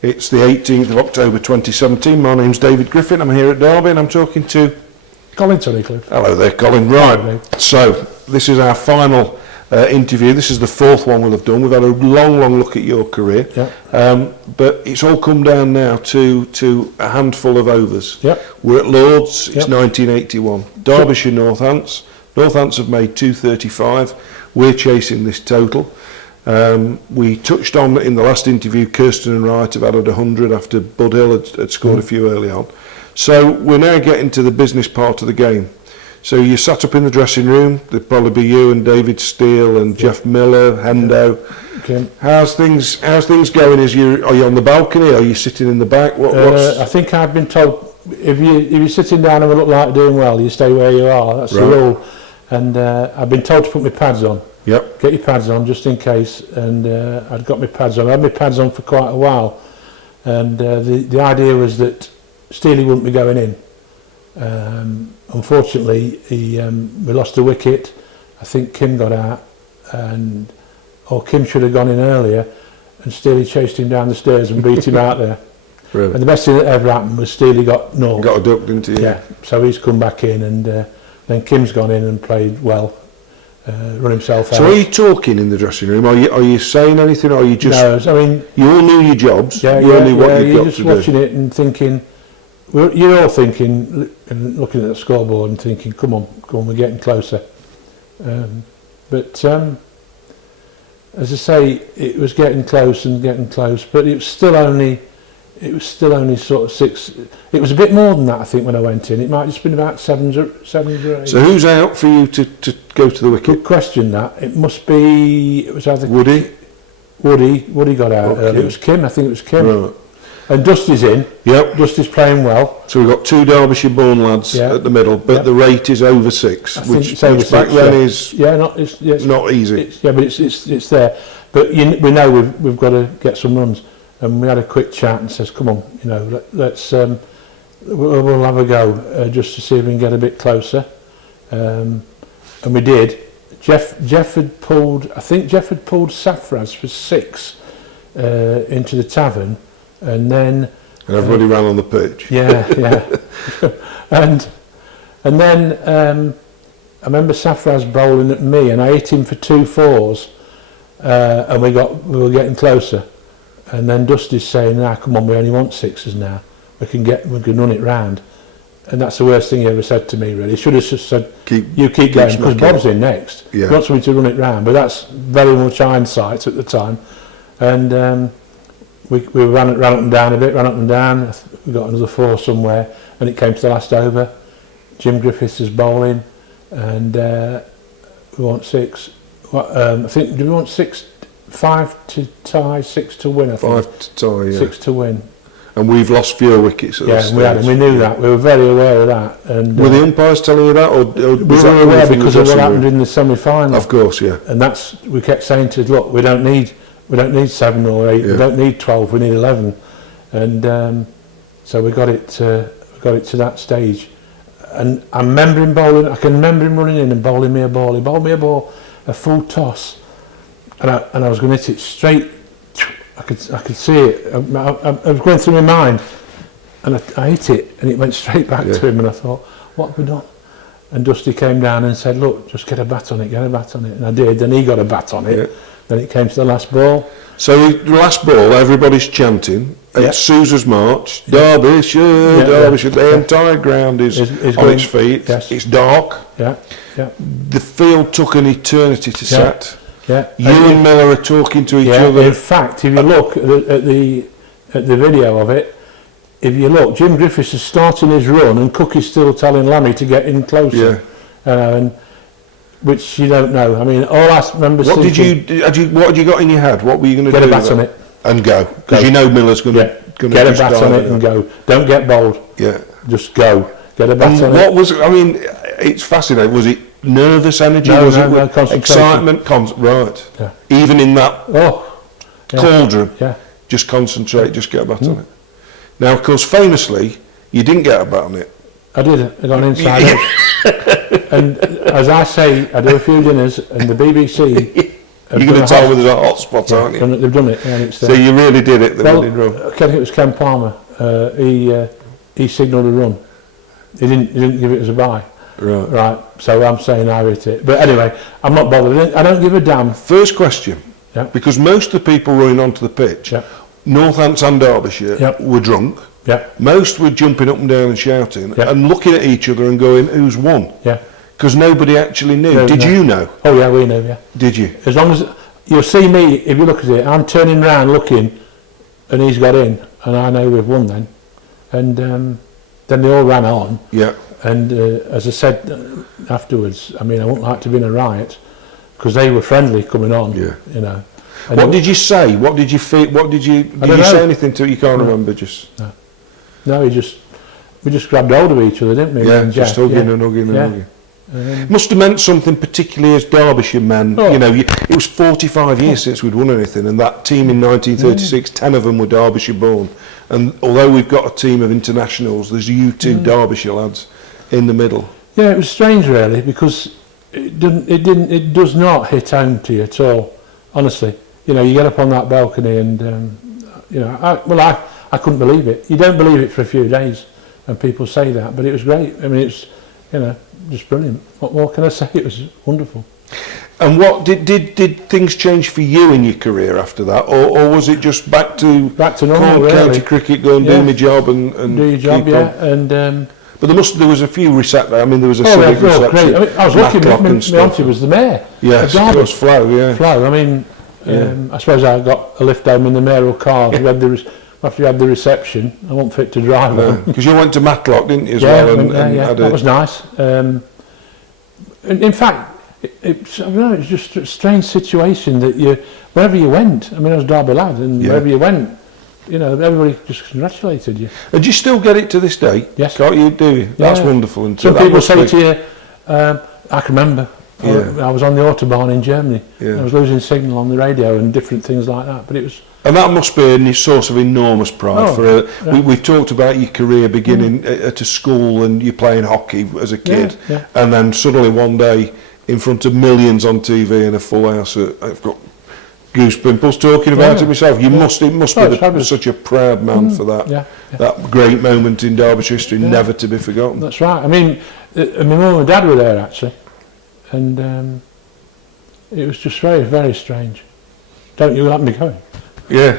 It's the 18th of October 2017. My name's David Griffin. I'm here at Derby and I'm talking to Colin Tunnicliffe. Hello there, Colin. Right, so this is our final interview. This is the fourth one we'll have done. We've had a long look at your career, but it's all come down now to a handful of overs. We're at Lords. It's 1981. Derbyshire Northants. Northants have made 235. We're chasing this total. We touched on in the last interview, Kirsten and Wright have added 100 after Bud Hill had scored a few early on. So we're now getting to the business part of the game. So you sat up in the dressing room. There'd probably be you and David Steele and Geoff Miller, Hendo. How's things going? Are you on the balcony? Are you sitting in the back? I think I've been told if you're sitting down and look like doing well, you stay where you are. That's the rule. And I've been told to put my pads on. Get your pads on just in case, and I'd got my pads on. I had my pads on for quite a while, and the idea was that Steely wouldn't be going in. Unfortunately, we lost a wicket. I think Kim got out, or Kim should have gone in earlier, and Steely chased him down the stairs and beat him out there. Really? And the best thing that ever happened was Steely got knocked. Got a duck, didn't he? Yeah. So he's come back in, and then Kim's gone in and played well. Run himself out. So are you talking in the dressing room? Are you saying anything, or are you just? No, I mean, you all knew your jobs. Yeah, you all knew what you've got to do. You're just watching it and thinking. You're all thinking and looking at the scoreboard and thinking, "Come on, we're getting closer." But as I say, it was getting close and getting close, but it was still only sort of 6. It was a bit more than that, I think, when I went in. It might have just been about 7 or 8. So who's out for you to go to the wicket? Good question. That it must be. It was either Woody got out early. It was Kim. I think it was Kim. Right. And Dusty's in. Dusty's playing well. So we've got 2 Derbyshire-born lads at the middle, but the rate is over 6, which back then is it's not easy. But it's there. But we know we've got to get some runs. And we had a quick chat and says, "Come on, let's we'll have a go just to see if we can get a bit closer." And we did. Geoff had pulled. I think Geoff had pulled Safraz for 6 into the tavern, and then everybody ran on the pitch. Yeah. and then I remember Safraz bowling at me, and I hit him for 2 4s, and we were getting closer. And then Dusty's saying, come on, we only want 6s now. We can run it round." And that's the worst thing he ever said to me, really. He should have just said, you keep going, because Bob's in next. He wants me to run it round, but that's very much hindsight at the time. And we ran up and down a bit, we got another 4 somewhere, and it came to the last over. Jim Griffiths is bowling, and we want 6. I think, do we want 6? 5 to tie, 6 to win, I think. 5 to tie, yeah. 6 to win. And we've lost fewer wickets at this stage. And we knew that. We were very aware of that. And were the umpires telling you that? Or we were aware because of what happened in the semi-final. Of course, yeah. And we kept saying to us, look, we don't need 7 or 8, we don't need 12, we need 11. And so we got it to that stage. And I remember him bowling, I can remember him running in and bowling me a ball. He bowled me a ball, a full toss. And I was going to hit it straight. I could see it. I was going through my mind, and I hit it, and it went straight back to him. And I thought, what have we done? And Dusty came down and said, "Look, just get a bat on it, get a bat on it." And I did. Then he got a bat on it. Then it came to the last ball. So the last ball, everybody's chanting. It's Sousa's March. Derbyshire, Derbyshire. The entire ground is on its feet. It's dark. The field took an eternity to set. You and Miller are talking to each other. In fact, if you look at the video of it, Jim Griffiths is starting his run, and Cook is still telling Lammy to get in closer. And which you don't know. I mean, all I remember. What had you got in your head? What were you going to do? Get a bat on it and go, because you know Miller's going to get a bat on it and go. Don't get bowled. Just go. Get a bat on it. What was? I mean, it's fascinating. Was it nervous energy? No, was it concentration. Excitement? Right. Even in that cauldron. Just concentrate. Just get a bat on it. Now, of course, famously, you didn't get a bat on it. I did. I got inside out. And as I say, I do a few dinners, and the BBC You're going to tell me there's a hot spot, aren't you? They've done it. And it's, so you really did it, the winning run. I think it was Ken Palmer. He signalled a run. He didn't give it as a bye. Right. So I'm saying I hit it. But anyway, I'm not bothered. I don't give a damn. First question. Yeah. Because most of the people running onto the pitch, Northants and Derbyshire, were drunk. Yeah. Most were jumping up and down and shouting and looking at each other and going, "Who's won?" Yeah. Because nobody actually knew. No, Did you know? Oh yeah, we knew. Yeah. Did you? As long as you'll see me, if you look at it, I'm turning round looking, and he's got in, and I know we've won then. And then they all ran on. Yeah. And as I said afterwards, I mean, I wouldn't like to be in a riot because they were friendly coming on. Yeah. You know. And what did you say? What did you feel? What did you? Did you say anything to it? You can't remember? Just. No, we just grabbed hold of each other, didn't we? Yeah, just hugging and hugging and hugging. Must have meant something particularly as Derbyshire men. You know, it was 45 years since we'd won anything, and that team in 1936, 10 of them were Derbyshire born. And although we've got a team of internationals, there's you two Derbyshire lads in the middle. Yeah, it was strange really, because it does not hit home to you at all. Honestly, you know, you get up on that balcony and you know, I couldn't believe it. You don't believe it for a few days, and people say that, but it was great. I mean, it's, you know, just brilliant. What more can I say? It was wonderful. And what did things change for you in your career after that, or was it just back to normal, really? County cricket, go and do my job and do your job, and but there was a few receptions. I mean, there was a civic reception. Great. I mean, I was lucky. My auntie was the mayor. Yes, of course, Flo. Yeah, Flo. I mean, I suppose I got a lift home in the mayoral car. After you had the reception, I wasn't fit to drive home. Because you went to Matlock, didn't you, as well? And that was nice. In fact, I don't know, it's just a strange situation that wherever you went, I mean, I was Derby lad, and wherever you went, you know, everybody just congratulated you. And do you still get it to this day? Yes. Can't you do? That's wonderful. And some people say to you, I can remember, I was on the Autobahn in Germany, I was losing signal on the radio and different things like that, but it was... And that must be a source of enormous pride we've talked about your career beginning at a school and you playing hockey as a kid, and then suddenly one day in front of millions on TV in a full house. I've got goose pimples talking about it myself. It must be such a proud man for that. That great moment in Derbyshire history, never to be forgotten. That's right. I mean, my mum and dad were there actually, and it was just very, very strange. Don't you like me going? Yeah.